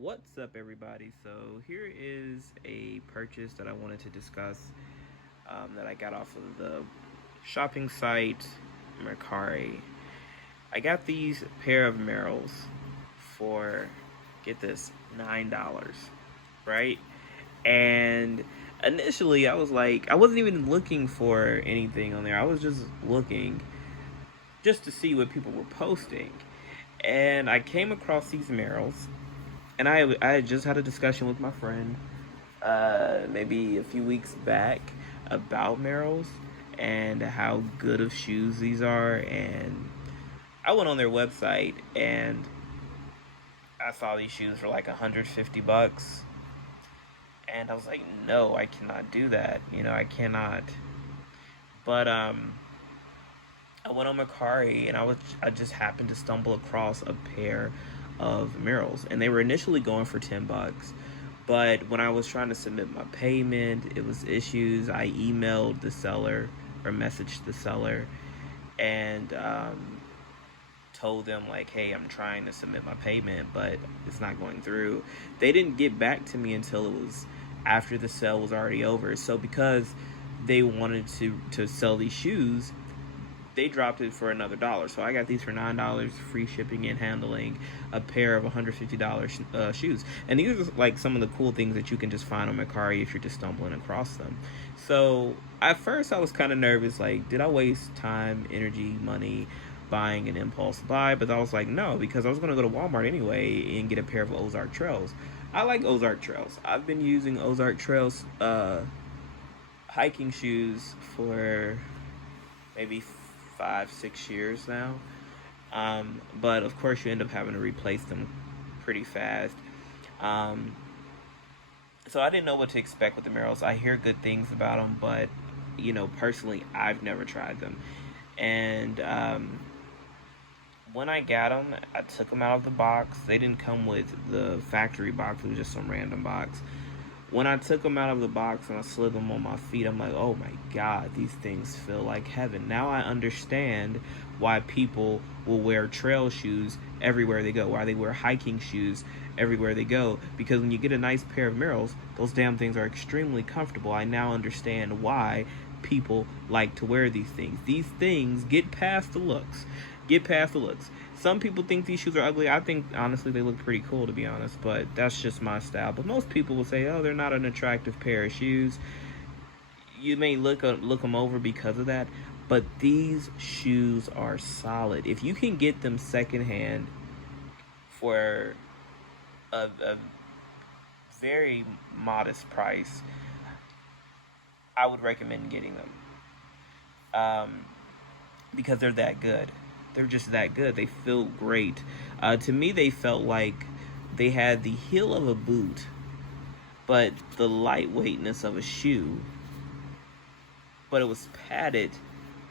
What's up, everybody? So here is a purchase that I wanted to discuss that I got off of the shopping site Mercari. I got these pair of Merrells for, get this, $9, right? And initially I was like, I wasn't even looking for anything on there. I was just looking just to see what people were posting. And I came across these Merrells, and I had just had a discussion with my friend maybe a few weeks back about Merrells and how good of shoes these are. And I went on their website and I saw these shoes for like 150 bucks. And I was like, no, I cannot do that. I cannot. But I went on Mercari and I just happened to stumble across a pair of Merrells, and they were initially going for 10 bucks. But when I was trying to submit my payment, it was issues. I emailed the seller or messaged the seller and told them, like, hey, I'm trying to submit my payment, but it's not going through. They didn't get back to me until it was after the sale was already over. So because they wanted to sell these shoes, they dropped it for another dollar. So I got these for $9, free shipping and handling, a pair of $150 shoes. And these are like some of the cool things that you can just find on Mercari if you're just stumbling across them. So at first I was kind of nervous, like, did I waste time, energy, money buying an impulse buy? But I was like, no, because I was going to go to Walmart anyway and get a pair of Ozark Trails. I like Ozark Trails. I've been using Ozark Trails hiking shoes for maybe 5-6 years now. But of course you end up having to replace them pretty fast. So I didn't know what to expect with the Merrells. I hear good things about them, but personally, I've never tried them. And when I got them, I took them out of the box. They didn't come with the factory box. It was just some random box. When I took them out of the box and I slid them on my feet, I'm like, oh my God, these things feel like heaven. Now I understand why people will wear trail shoes everywhere they go, why they wear hiking shoes everywhere they go. Because when you get a nice pair of Merrells, those damn things are extremely comfortable. I now understand why people like to wear these things. These things get past the looks. Get past the looks. Some people think these shoes are ugly. I think, honestly, they look pretty cool, to be honest, but that's just my style. But most people will say, oh, they're not an attractive pair of shoes. You may look them over because of that, but these shoes are solid. If you can get them secondhand for a very modest price, I would recommend getting them, because they're that good. They're just that good. They feel great. To me, they felt like they had the heel of a boot, but the lightweightness of a shoe. But it was padded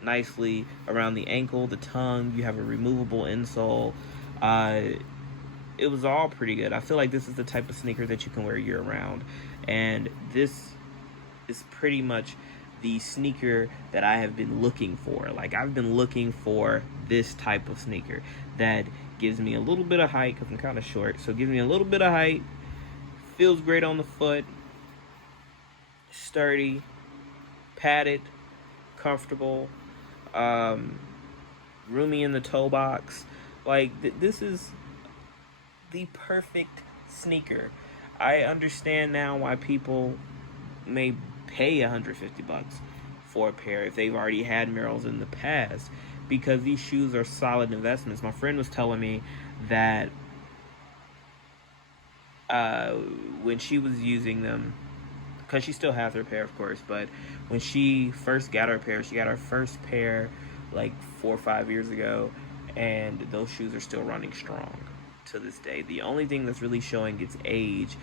nicely around the ankle, the tongue. You have a removable insole. It was all pretty good. I feel like this is the type of sneaker that you can wear year-round. And this is pretty much the sneaker that I have been looking for. Like, I've been looking for this type of sneaker that gives me a little bit of height, because I'm kind of short, so it gives me a little bit of height, feels great on the foot, sturdy, padded, comfortable, roomy in the toe box. Like, this is the perfect sneaker. I understand now why people may pay 150 bucks for a pair if they've already had Merrells in the past, because these shoes are solid investments. My friend was telling me that when she was using them, because she still has her pair, of course, but when she first got her pair, she got her first pair like 4 or 5 years ago, and those shoes are still running strong to this day. The only thing that's really showing its age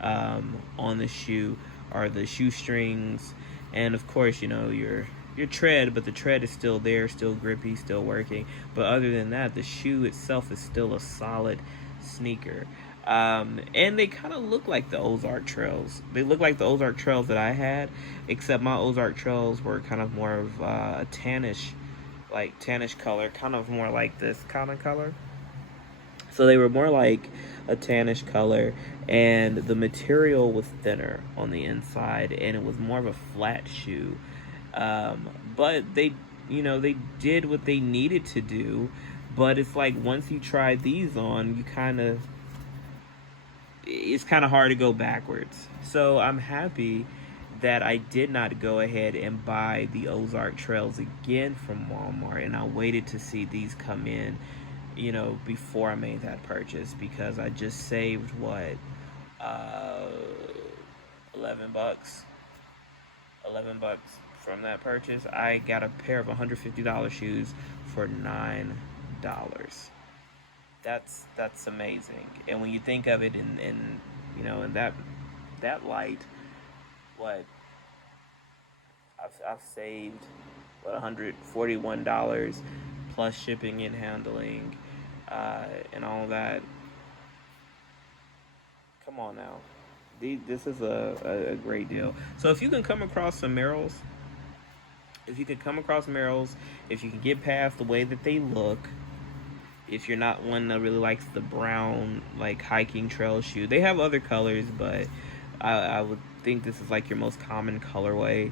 on the shoe are the shoestrings, and of course, your tread, but the tread is still there, still grippy, still working. But other than that, the shoe itself is still a solid sneaker. And they kind of look like the Ozark Trails. They look like the Ozark Trails that I had, except my Ozark Trails were kind of more of a tannish color, kind of more like this kind of color. So they were more like a tannish color, and the material was thinner on the inside, and it was more of a flat shoe. But they did what they needed to do. But it's like once you try these on, it's kind of hard to go backwards. So I'm happy that I did not go ahead and buy the Ozark Trails again from Walmart, and I waited to see these come in, before I made that purchase, because I just saved what, uh, 11 bucks, 11 bucks from that purchase. I got a pair of $150 shoes for $9. That's amazing. And when you think of it in that light, what I've saved $141 plus shipping and handling, and all that. Come on now, this is a great deal. So if you can come across some Merrells, if you can get past the way that they look, if you're not one that really likes the brown, like, hiking trail shoe, they have other colors, but I would think this is like your most common colorway.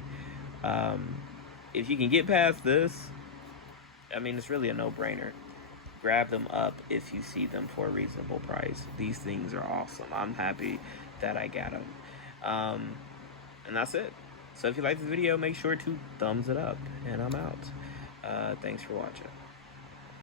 If you can get past this, I mean, it's really a no-brainer. Grab them up if you see them for a reasonable price. These things are awesome. I'm happy that I got them. And that's it. So if you like this video, make sure to thumbs it up. And I'm out. Thanks for watching.